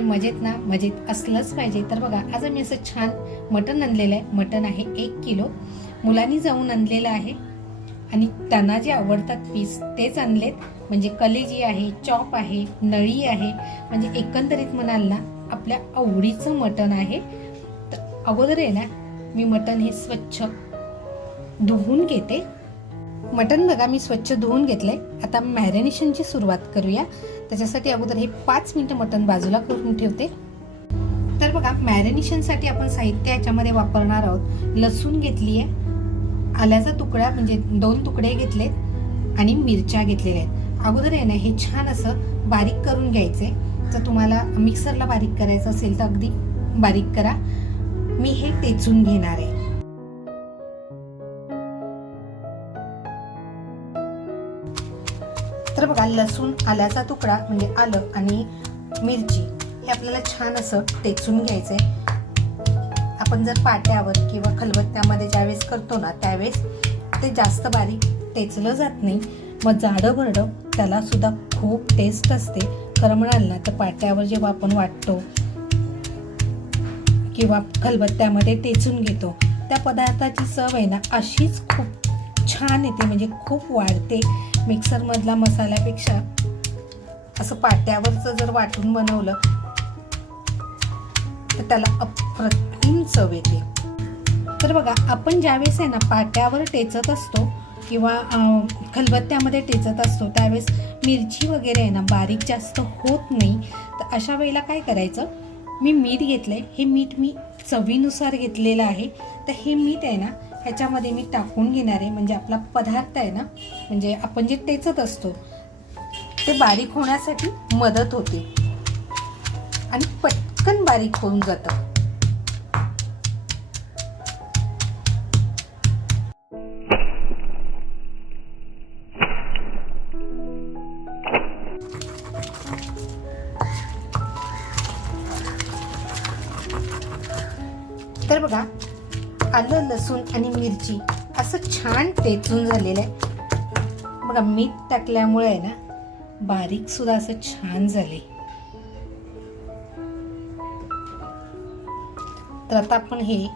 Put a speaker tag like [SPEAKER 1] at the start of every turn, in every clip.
[SPEAKER 1] मित्रांनो मजेत ना? मजेत असलंच पाहिजे. तर बघा आज आम्ही असं छान मटण आणलेलं आहे. मटण आहे एक किलो. मुलांनी जाऊन आणलेलं आहे. आणि त्यांना जे आवडतात पीस तेच आणलेत. म्हणजे कलेजी आहे चॉप आहे नळी आहे. म्हणजे एकंदरीत म्हणाल ना आपल्या आवडीचं मटण आहे. तर अगोदर आहे ना मी मटण हे स्वच्छ धुवून घेते. मटण बघा मी स्वच्छ धुवून घेतलंय. आता मॅरिनेशनची सुरुवात करूया. त्याच्यासाठी अगोदर हे पाच मिनटं मटण बाजूला करून ठेवते. तर बघा मॅरिनेशनसाठी आपण साहित्य याच्यामध्ये वापरणार आहोत. लसूण घेतली आहे आल्याचा तुकडा म्हणजे दोन तुकडे घेतलेत आणि मिरच्या घेतलेल्या आहेत. अगोदर आहे ना हे छान असं बारीक करून घ्यायचे. जर तुम्हाला मिक्सरला बारीक करायचं असेल तर अगदी बारीक करा. मी हे टेचून घेणार आहे. बघा लसूण आल्याचा तुकडा म्हणजे आलं आणि मिरची हे आपल्याला छान असं टेचून घ्यायचंय. आपण जर पाट्यावर किंवा खलबत्त्यामध्ये ज्यावेळेस करतो ना त्यावेळेस ते जास्त बारीक टेचलं जात नाही. मग जाडं भरडं त्याला सुद्धा खूप टेस्ट असते. खरं म्हणाल ना तर पाट्यावर जेव्हा आपण वाटतो किंवा खलबत्त्यामध्ये टेचून घेतो त्या पदार्थाची चव आहे ना अशीच खूप छान येते म्हणजे खूप वाढते. मिक्सरमधला मसाल्यापेक्षा असं पाट्यावरचं जर वाटून बनवलं तर त्याला अप्रतिम चव येते. तर बघा आपण ज्यावेळेस आहे ना पाट्यावर टेचत असतो किंवा खलबत्त्यामध्ये टेचत असतो त्यावेळेस मिरची वगैरे आहे ना बारीक जास्त होत नाही तर अशा वेळेला काय करायचं? मी मीठ घेतलं आहे हे मीठ मी चवीनुसार घेतलेलं आहे. तर हे मीठ आहे ना ह्याच्यामध्ये मी टाकून घेणार आहे. म्हणजे आपला पदार्थ आहे ना म्हणजे आपण जे टेचत असतो ते बारीक होण्यासाठी मदत होते. आणि पटकन बारीक होऊन जातं. आलं लसूण आणि मिरची. असं छान पेचून झालेलं आहे. बघा मीठ टाकल्यामुळे आहे ना बारीक सुद्धा असं छान झाले. तर आता आपण हे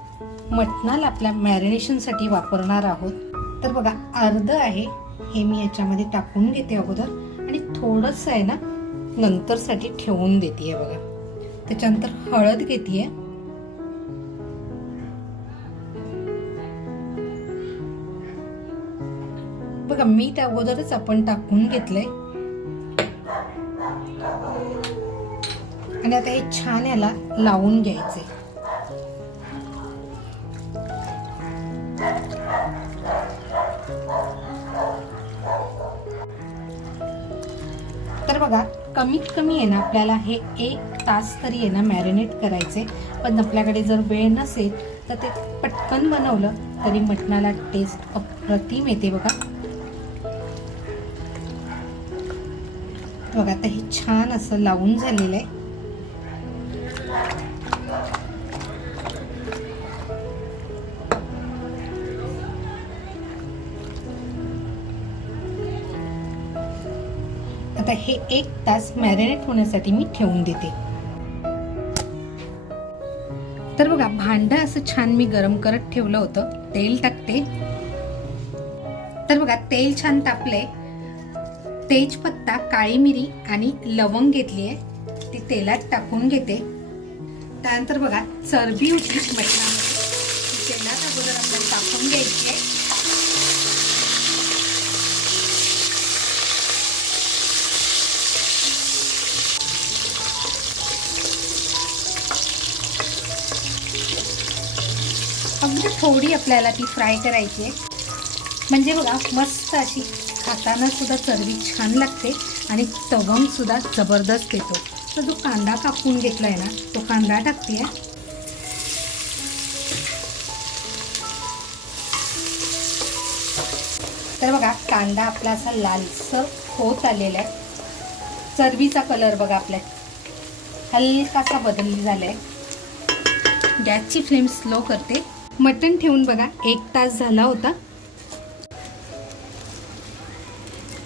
[SPEAKER 1] मटणाला आपल्या मॅरिनेशनसाठी वापरणार आहोत. तर बघा अर्ध आहे हे मी याच्यामध्ये टाकून घेते अगोदर. आणि थोडंसं आहे ना नंतरसाठी ठेवून देते आहे बघा. त्याच्यानंतर हळद घेते. आहे बघा मीठ अगोदरच आपण टाकून घेतलंय. आणि आता हे छान याला लावून घ्यायचे तर बघा कमीत कमी आहे ना आपल्याला हे एक तास तरी आहे ना मॅरिनेट करायचे पण आपल्याकडे जर वेळ नसेल तर ते पटकन बनवलं तरी मटणाला टेस्ट अप्रतिम येते बघा. बघा आता हे छान असं लावून झालेलं आहे. आता हे एक तास मॅरिनेट होण्यासाठी मी ठेवून देते. तर बघा भांड असं छान मी गरम करत ठेवलं होतं. तेल टाकते. तर बघा तेल छान तापले तेजपत्ता काळी मिरी आणि लवंग घेतली आहे. ती तेलात टाकून घेते. त्यानंतर बघा चरबी होती मटणामध्ये. तेलात अगोदर आपल्याला टाकून घ्यायची आहे. अगदी थोडी आपल्याला ती फ्राय करायची आहे. म्हणजे बघा मस्त अशी खाताना सुद्धा चरबी छान लागते आणि तवंग सुद्धा जबरदस्त येतो. तर जो कांदा कापून घेतला आहे ना तो कांदा टाकते आहे तर बघा कांदा आपला असा लालसर होत आलेला आहे. चरबीचा कलर बघा आपल्या हलकासा बदल आहे गॅसची फ्लेम स्लो करते. मटण ठेवून बघा एक तास झाला होता.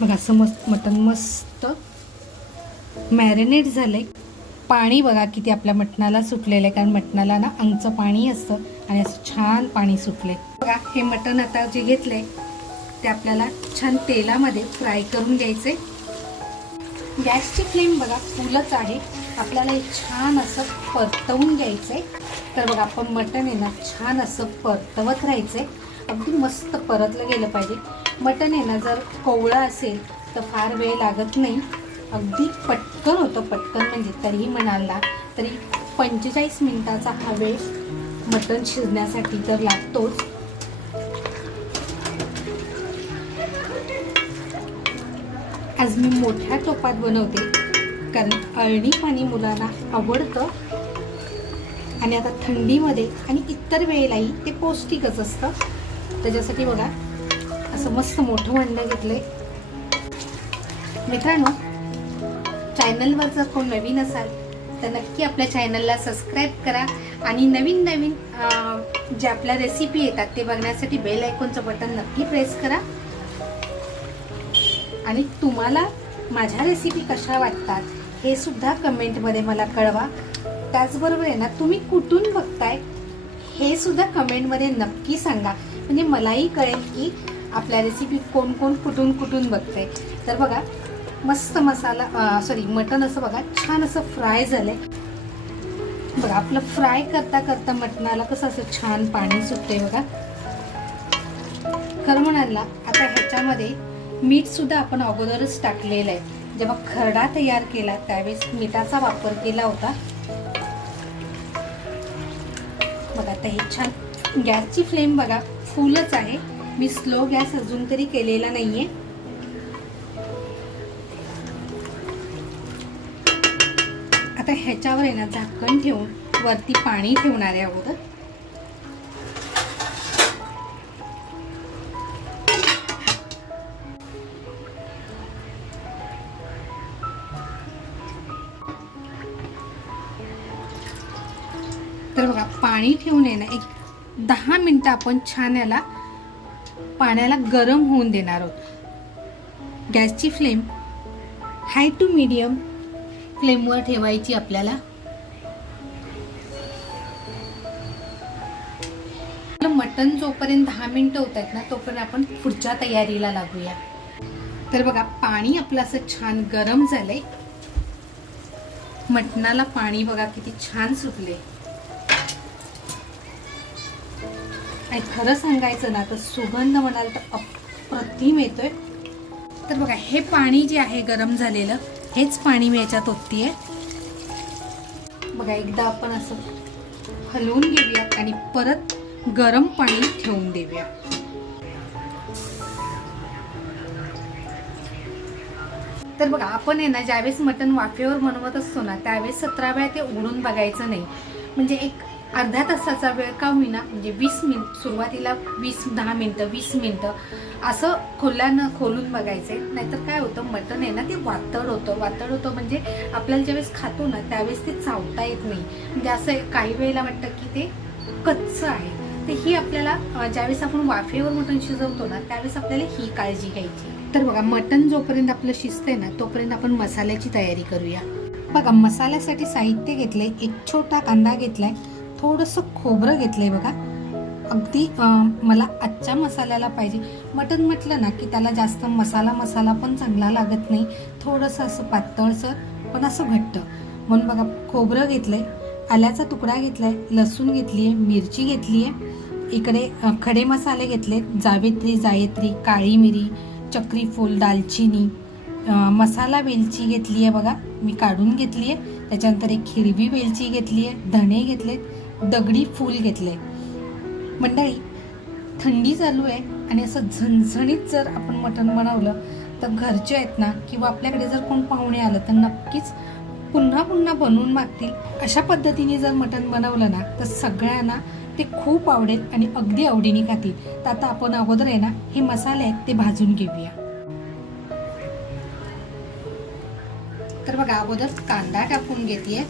[SPEAKER 1] बघा असं मस्त मटण मस्त मॅरिनेट झालं आहे पाणी बघा किती आपल्या मटणाला सुटलेलं आहे कारण मटणाला ना अंगचं पाणी असतं आणि असं छान पाणी सुटले बघा हे मटण आता जे घेतलंय ते आपल्याला छान तेलामध्ये फ्राय करून घ्यायचे गॅसची फ्लेम बघा फुलच आहे. आपल्याला हे छान असं परतवून घ्यायचंय. तर बघा आपण मटण आहे ना छान असं परतवत राहायचंय. अगदी मस्त परतलं गेलं पाहिजे. मटण आहे ना जर कोवळं असेल तर फार वेळ लागत नाही. अगदी पटकन होतं पटकन म्हणजे तरीही म्हणाला तरी पंचेचाळीस मिनिटाचा हा वेळ मटण शिजण्यासाठी तर लागतोच. आज मी मोठ्या टोपात बनवते कारण अळणी पाणी मुलांना आवडतं. आणि आता थंडीमध्ये आणि इतर वेळेलाही ते पौष्टिकच असतं. त्याच्यासाठी बघा असं मस्त मोठं भांडं घेतलंय. मित्रांनो चॅनलवर जर कोण नवीन असाल तर नक्की आपल्या चॅनलला सबस्क्राईब करा आणि नवीन नवीन जे आपल्या रेसिपी येतात ते बघण्यासाठी बेल आयकॉनचं बटन नक्की प्रेस करा. आणि तुम्हाला माझ्या रेसिपी कशा वाटतात हे सुद्धा कमेंटमध्ये मला कळवा. त्याचबरोबर आहे ना तुम्ही कुठून बघताय हे सुद्धा कमेंटमध्ये नक्की सांगा. म्हणजे मलाही कळेल की आपल्या रेसिपी कोण कोण कुठून कुठून बघते तर बघा मस्त मसाला सॉरी मटण असं बघा छान असं फ्राय झालंय. बघा आपलं फ्राय करता करता मटणाला कसं असं छान पाणी सुटते बघा. खरं म्हणाला आता ह्याच्यामध्ये मीठ सुद्धा आपण अगोदरच टाकलेलं आहे. जेव्हा खरडा तयार केला त्यावेळेस मिठाचा वापर केला होता. बघा आता हे छान गॅसची फ्लेम बघा फुलच आहे. मी स्लो गॅस अजून तरी केलेला नाहीये. आता ह्याच्यावर आहे ना झाकण ठेवून वरती पाणी ठेवणार आहे अगोदर. तर बघा पाणी ठेवून आहे ना एक दहा मिनटं आपण छान याला पाण्याला गरम होऊन देणार आहोत. गॅसची फ्लेम हाय टू मीडियम फ्लेमवर ठेवायची आपल्याला. मटण जोपर्यंत दहा मिनटं होत आहेत ना तोपर्यंत आपण पुढच्या तयारीला लागूया. तर बघा पाणी आपलं असं छान गरम झालंय. मटणाला पाणी बघा किती छान सुटले आणि खरं सांगायचं ना तर सुगंध म्हणाल तर अप्रतिम येतोय. तर बघा हे पाणी जे आहे गरम झालेलं हेच पाणी मी याच्यात ओततीये. बघा एकदा आपण असं हलवून घेऊयात आणि परत गरम पाणी ठेवून देऊया. तर बघा आपण आहे ना ज्यावेळेस मटण वाफेवर बनवत असतो ना त्यावेळेस सतरा वेळा ते उघडून बघायचं नाही. म्हणजे एक अर्ध्या तासाचा वेळ का होईना म्हणजे वीस मिनिट सुरुवातीला वीस दहा मिनटं वीस मिनटं असं खोल्यानं खोलून बघायचे नाहीतर काय होतं मटण आहे ना ते वातड होतं. वातड होतं म्हणजे आपल्याला ज्यावेळेस खातो ना त्यावेळेस ते चावता येत नाही. म्हणजे असं काही वेळेला वाटतं की ते कच्चं आहे. तर ही आपल्याला ज्यावेळेस आपण वाफेवर मटण शिजवतो ना त्यावेळेस आपल्याला ही काळजी घ्यायची. तर बघा मटण जोपर्यंत आपलं शिजतंय ना तोपर्यंत आपण मसाल्याची तयारी करूया. बघा मसाल्यासाठी साहित्य घेतलंय एक छोटा कांदा घेतलाय. थोडंसं खोबरं घेतलंय बघा. अगदी मला आजच्या मसाल्याला पाहिजे. मटण म्हटलं ना की त्याला जास्त मसाला मसाला पण चांगला लागत नाही. थोडंसं असं पातळसर पण असं घट्ट. म्हणून बघा खोबरं घेतलंय आल्याचा तुकडा घेतलाय लसूण घेतली आहे मिरची घेतली आहे इकडे खडे मसाले घेतले जावेत्री जायत्री काळी मिरी चक्रीफूल दालचिनी. मसाला वेलची घेतली आहे बघा मी काढून घेतली आहे त्याच्यानंतर एक हिरवी वेलची घेतली आहे धणे घेतलेत. दगडी फूल घेतले. मंडळी थंडी चालू आहे आणि असं झणझणीत जर आपण मटण बनवलं तर घरचे आहेत ना किंवा आपल्याकडे जर कोण पाहुणे आलं तर नक्कीच पुन्हा पुन्हा बनवून मागतील. अशा पद्धतीने जर मटण बनवलं ना तर सगळ्यांना ते खूप आवडेल आणि अगदी आवडीने खातील. तर आता आपण अगोदर आहे ना हे मसाले आहेत ते भाजून घेऊया. तर बघा अगोदर कांदा टाकून घेते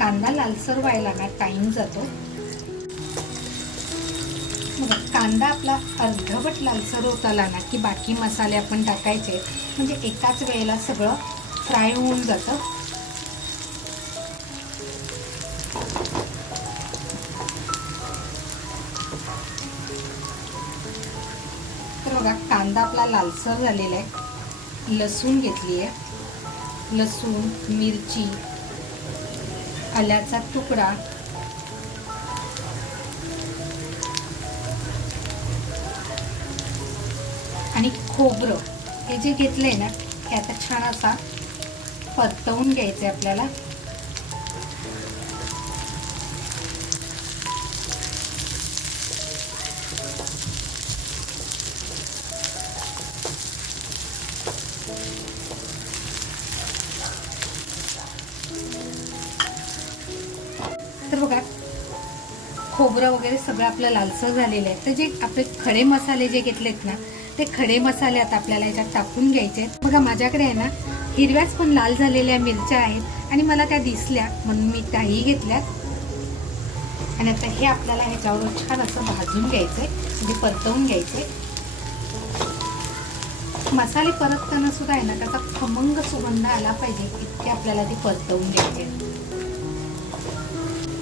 [SPEAKER 1] कांदा लालसर व्हायला ना टाईम जातो. कांदा आपला अर्धवट लालसर होत आला ना की बाकी मसाले आपण टाकायचे म्हणजे एकाच वेळेला सगळं फ्राय होऊन जातं. तर बघा कांदा आपला लालसर झालेला आहे. लसूण घेतली आहे लसूण मिरची आल्याचा तुकडा. आणि खोबरं. हे जे घेतलंय ना हे आता छान असा परतवून घ्यायचं आहे आपल्याला. सगळं आपलं लालसर झालेलं आहे. तर जे आपले खडे मसाले जे घेतलेत ना ते खडे मसाले आता आपल्याला याच्यात टाकून घ्यायचे आहेत. बघा माझ्याकडे आहे ना हिरव्याच पण लाल झालेल्या मिरच्या आहेत आणि मला त्या दिसल्या म्हणून मी त्याही घेतल्यात. आणि आता हे आपल्याला ह्याच्यावर छान असं भाजून घ्यायचंय म्हणजे परतवून घ्यायचे मसाले परतताना सुद्धा आहे ना त्याचा खमंग सुगंध आला पाहिजे इतके आपल्याला ते परतवून घ्यायचे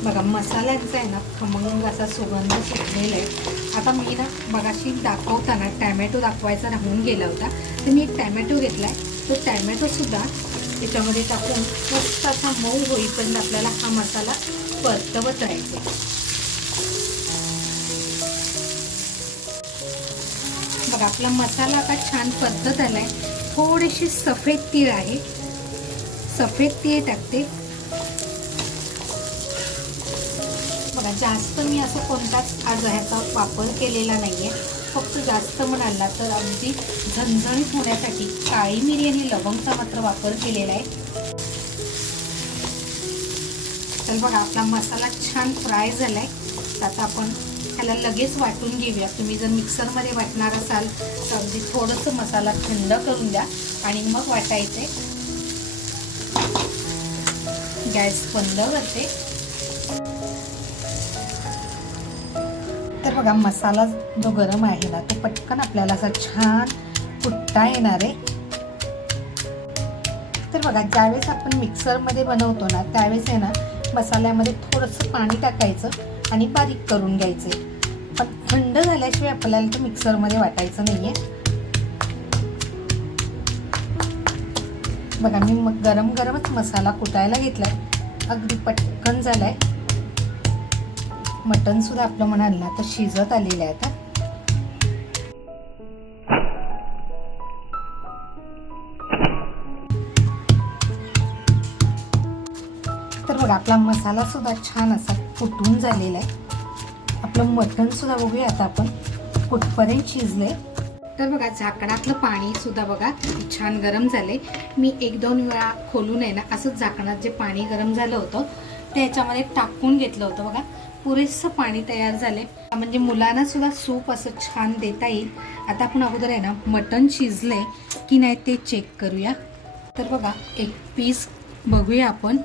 [SPEAKER 1] बघा मसाल्यांचा आहे ना खमंग असा सुगंध सुटलेला आहे. आता मी ना बघाशी दाखवताना टॅमॅटो दाखवायचा राहून गेला होता. तर मी एक टॅमॅटो घेतलाय. तो टॅमॅटोसुद्धा त्याच्यामध्ये टाकून मस्त असा मऊ होईपर्यंत आपल्याला हा मसाला परतवत राहायचा बघा आपला मसाला आता छान परतत आहे थोडीशी सफेद तीळ आहे. सफेद तीळ टाकते. जास्त मी असं कोणताच आज ह्याचा वापर केलेला नाही आहे फक्त जास्त म्हणाला तर अगदी झणझणीत होण्यासाठी काळी मिरी आणि लवंगचा मात्र वापर केलेला आहे. तर बघा आपला मसाला छान फ्राय झाला आहे आता आपण ह्याला लगेच वाटून घेऊया. तुम्ही जर मिक्सरमध्ये वाटणार असाल तर अगदी थोडंसं मसाला थंड करून द्या आणि मग वाटायचे. गॅस बंद करते. तर बघा मसाला जो गरम आहे ना तो पटकन आपल्याला असा छान फुटता येणार आहे. तर बघा ज्यावेळेस आपण मिक्सरमध्ये बनवतो ना त्यावेळेस आहे ना मसाल्यामध्ये थोडंसं पाणी टाकायचं आणि बारीक करून घ्यायचे. पण थंड झाल्याशिवाय आपल्याला ते मिक्सरमध्ये वाटायचं नाहीये. बघा मी मग गरम गरमच मसाला कुटायला घेतलाय. अगदी पटकन झालाय. आहे सुद्धा आपलं म्हणाल ना तर शिजत आलेलं आहे आता. तर बघा आपला मसाला सुद्धा छान असा फुटून झालेला आहे. आपलं मटन सुद्धा बघूया आता आपण कुठपर्यंत शिजले तर बघा झाकणातलं पाणी सुद्धा बघा छान गरम झाले मी एक दोन वेळा खोलून आहे ना असंच झाकणात जे पाणी गरम झालं होतं ते याच्यामध्ये टाकून घेतलं होतं बघा. पुरेसं पाणी तयार झाले म्हणजे मुलांना सुद्धा सूप असं छान देता येईल. आता आपण अगोदर आहे ना मटण शिजले की नाही ते चेक करूया. तर बघा एक पीस बघूया आपण.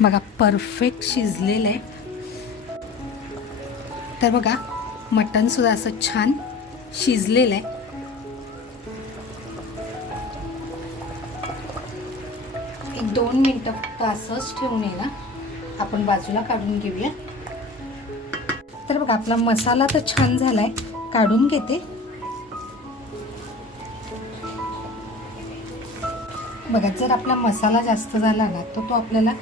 [SPEAKER 1] बघा परफेक्ट शिजलेलं आहे. तर बघा मटण सुद्धा असं छान शिजलेलं आहे. दोन मिनटं फक्त असंच ठेवून आहे ना? आपण बाजूला काढून घेऊया. तर बघा आपला मसाला तर छान झालाय. काढून घेते. बघा जर आपला मसाला जास्त झाला ना तर तो आपल्याला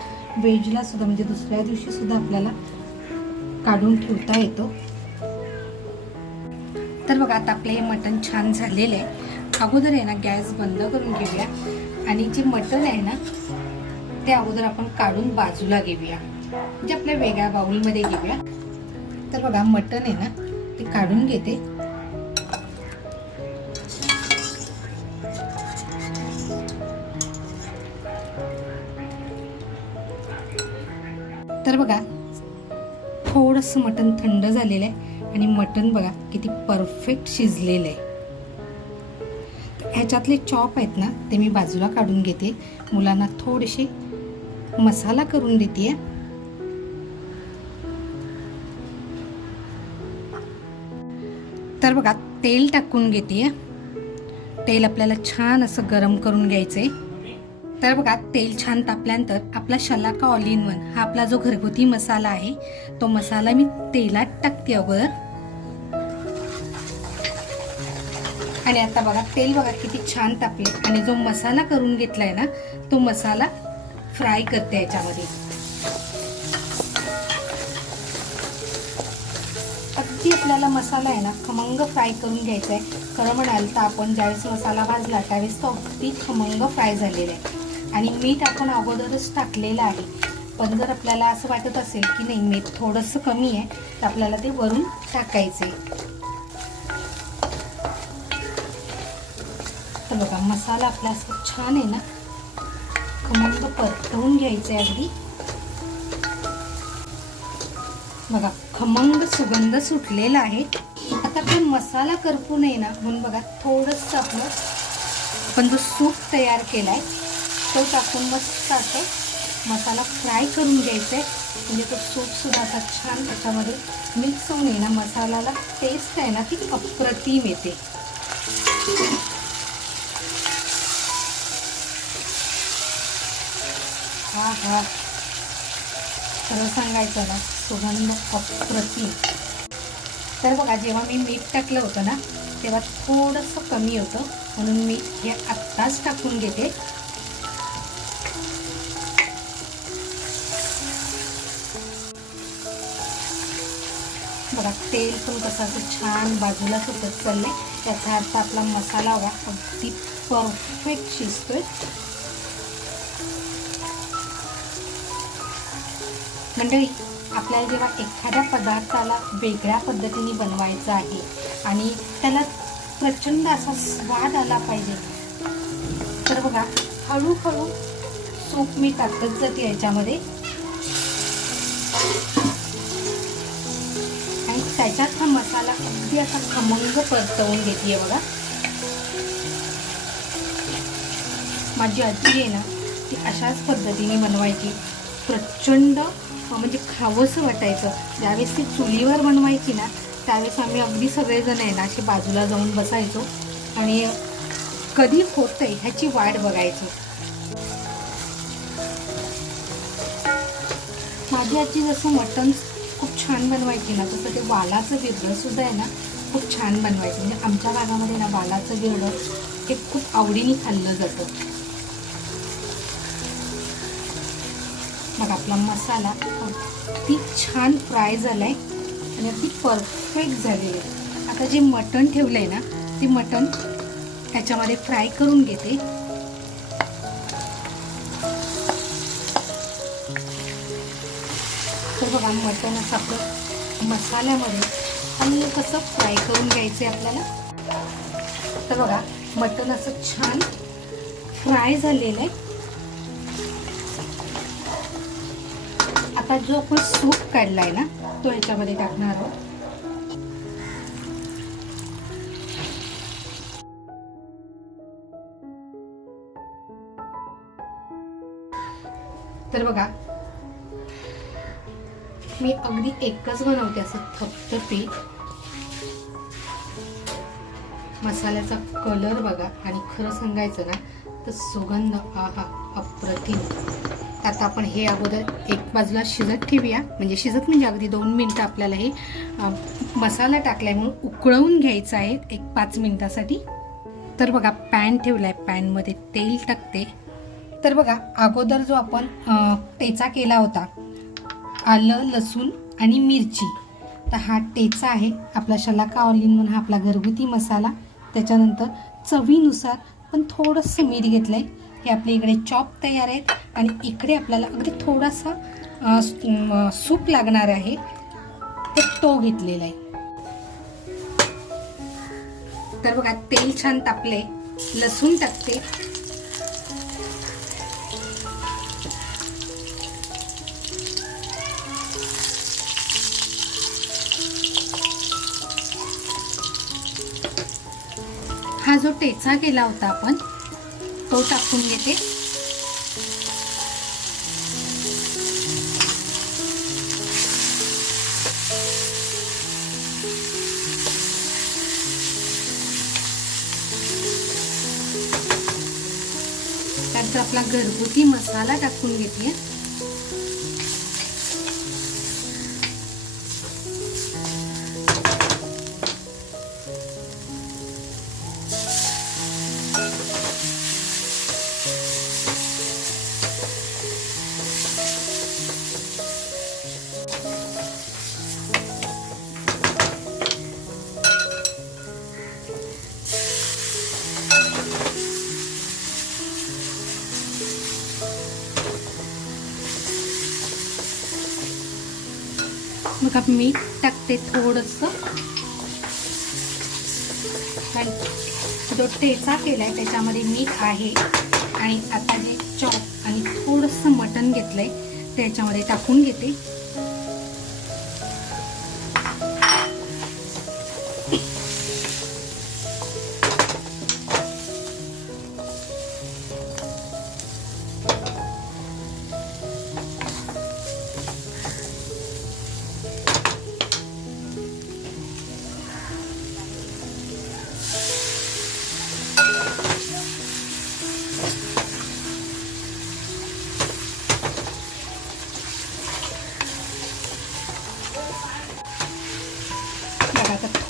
[SPEAKER 1] वेजला सुद्धा म्हणजे दुसऱ्या दिवशी सुद्धा आपल्याला काढून ठेवता येतो. तर बघा आता आपलं हे मटण छान झालेलं आहे. अगोदर आहे ना गॅस बंद करून घेऊया. आणि जे मटण आहे ना ते अगोदर आपण काढून बाजूला घेऊया. म्हणजे आपल्या वेगळ्या बाउलमध्ये घेऊया. तर बघा मटण आहे ना ते काढून घेते. तर बघा थोडंसं मटण थंड झालेलं आहे. आणि मटण बघा किती परफेक्ट शिजलेलं आहे. ह्याच्यातले चॉप आहेत ना ते मी बाजूला काढून घेते. मुलांना थोडेसे मसाला करून देते तर बघा तेल टाकून घेते तेल आपल्याला छान असं गरम करून घ्यायचंय. तर बघा तेल छान तापल्यानंतर आपला शलाका ऑल इन वन हा आपला जो घरगुती मसाला आहे तो मसाला मी तेलात टाकते अगोदर. आणि आता बघा तेल बघा किती छान तापले आणि जो मसाला करून घेतलाय ना तो मसाला फ्राय करते याच्यामध्ये. अगदी आपल्याला मसाला आहे ना खमंग फ्राय करून घ्यायचा आहे खरं म्हणाल तर आपण ज्यावेळेस मसाला भाजला त्यावेळेस तो अगदी खमंग फ्राय झालेला आहे. आणि मीठ आपण अगोदरच टाकलेलं आहे. पण जर आपल्याला असं वाटत असेल की नाही मीठ थोडंसं कमी आहे तर आपल्याला ते वरून टाकायचं आहे तर बघा मसाला आपला असं छान आहे ना खमंग परतवून घ्यायचं आहे अगदी. बघा खमंग सुगंध सुटलेला आहे. आता काही मसाला करपू नये ना म्हणून बघा थोडंसं आपलं आपण जो सूप तयार केला आहे तो टाकून मस्त असं मसाला फ्राय करून घ्यायचा आहे म्हणजे तो सूपसुद्धा असा छान त्याच्यामध्ये मिक्स होऊन आहे ना मसाल्याला टेस्ट आहे ना ती अप्रतिम येते. हा हा. खरं सांगायचं ना सुगंध अप्रतिम. तर बघा जेव्हा मी मीठ टाकलं होतं ना तेव्हा थोडंसं कमी होतं. म्हणून मी हे आत्ताच टाकून घेते. बघा तेल पण कसं असं छान बाजूला सुटत चाललंय. त्याचा अर्थ आपला मसाला हवा अगदी परफेक्ट शिजतोय. मंडळी आपल्याला जेव्हा एखाद्या पदार्थाला वेगळ्या पद्धतीने बनवायचं आहे आणि त्याला प्रचंड असा स्वाद आला पाहिजे तर बघा हळूहळू सूप मी टाकत जाते याच्यामध्ये. आणि त्याच्यात हा मसाला अगदी असा खमंग परतवून घेते बघा. माझी आजी आहे ना ती अशाच पद्धतीने बनवायची. प्रचंड म्हणजे खावंसं वाटायचं. ज्यावेळेस ती चुलीवर बनवायची ना त्यावेळेस आम्ही अगदी सगळेजण आहे ना असे बाजूला जाऊन बसायचो. आणि कधी होतंय ह्याची वाट बघायचो. माझी आजी जसं मटण खूप छान बनवायची ना तसं ते वालाचं बिरडंसुद्धा आहे ना खूप छान बनवायचं. म्हणजे आमच्या भागामध्ये ना वालाचं बिरडं हे खूप आवडीने खाल्लं जातं. मग आपला मसाला. अगदी छान फ्राय झालाय आणि अगदी परफेक्ट झालेली आहे. आता जे मटण ठेवलं आहे ना ते मटण त्याच्यामध्ये फ्राय करून घेते. तर बघा मटण असं आपलं मसाल्यामध्ये हल्लं कसं फ्राय करून घ्यायचं आहे आपल्याला. तर बघा मटण असं छान फ्राय झालेलं आहे. आता जो आपण सूप काढलाय ना तो याच्यामध्ये टाकणार आहोत. तर बघा मी अगदी एकच बनवते असं फक्त पीठ. मसाल्याचा कलर बघा आणि खरं सांगायचं ना तर सुगंध आहा अप्रतिम. आता आपण हे अगोदर एक बाजूला शिजत ठेवूया. म्हणजे शिजत म्हणजे अगदी दोन मिनटं आपल्याला हे मसाला टाकलाय म्हणून उकळवून घ्यायचं आहे एक पाच मिनिटासाठी. तर बघा पॅन ठेवलाय. पॅनमध्ये तेल टाकते. तर बघा अगोदर जो आपण टेचा केला होता आलं लसूण आणि मिरची तर हा टेचा आहे आपला शलाका ऑलिन म्हणून हा आपला घरगुती मसाला. त्याच्यानंतर चवीनुसार पण थोडंसं मीठ घेतलं आहे हे आपल्या इकडे चॉप तयार आहेत आणि इकडे आपल्याला अगदी थोडासा सूप लागणार आहे. तर तो घेतलेला आहे. तर बघा तेल छान तापले लसूण टाकते. हा जो टेचा केला होता आपण तो टाकून घेते. तर आपला घरगुती मसाला टाकून घेते. मग आपण मीठ टाकते थोडंसं. जो ठेचा केलाय त्याच्यामध्ये मीठ आहे. आणि आता जे चॉप आणि थोडंसं मटण घेतलंय त्याच्यामध्ये टाकून घेते.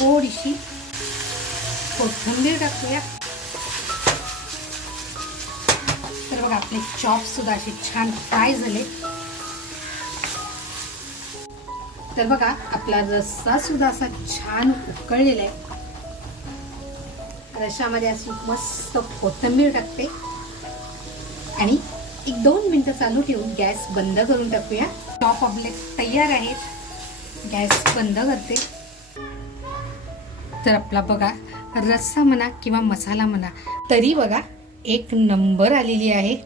[SPEAKER 1] थोडीशी कोथिंबीर टाकूया. तर बघा आपले चॉप सुद्धा असे छान फ्राय झाले. तर बघा आपला रस्सा सुद्धा असा छान उकळलेला आहे. रशामध्ये अशी मस्त कोथिंबीर टाकते. आणि एक दोन मिनटं चालू ठेवून गॅस बंद करून टाकूया. टॉप आपले तयार आहेत. गॅस बंद करते. तर आपला बघा रस्सा म्हणा किंवा मसाला म्हणा तरी बघा एक नंबर आलेली आहे.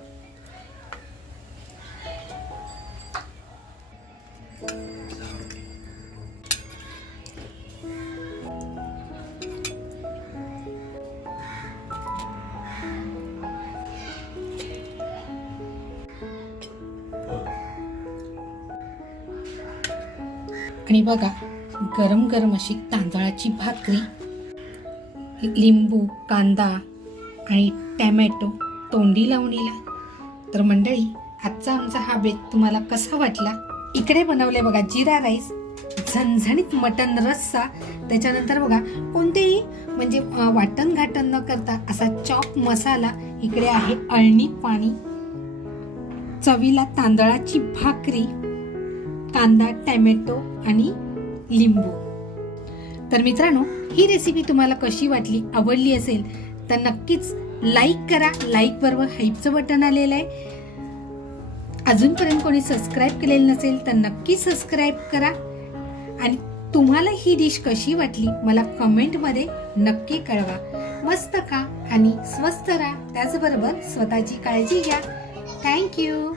[SPEAKER 1] आणि बघा गरम गरम अशी तांदळाची भाकरी लिंबू कांदा आणि टॅमॅटो तोंडी लावणीला तर मंडळी आजचा आमचा हा बेत तुम्हाला कसा वाटला? इकडे बनवले बघा जिरा राईस झणझणीत मटन रस्सा. त्याच्यानंतर बघा कोणतेही म्हणजे वाटण घाटण न करता असा चॉप मसाला इकडे आहे अळणी पाणी. चवीला तांदळाची भाकरी कांदा टॅमॅटो आणि लिंबू. तर मित्रांनो ही रेसिपी तुम्हाला कशी वाटली आवडली असेल तर नक्कीच लाईक करा. लाईक बरोबर हाईपचं बटन आलेलं आहे. अजूनपर्यंत कोणी सबस्क्राईब केलेलं नसेल तर नक्की सबस्क्राईब करा. आणि तुम्हाला ही डिश कशी वाटली मला कमेंटमध्ये नक्की कळवा. मस्त का आणि स्वस्त राहा. त्याचबरोबर स्वतःची काळजी घ्या. थँक्यू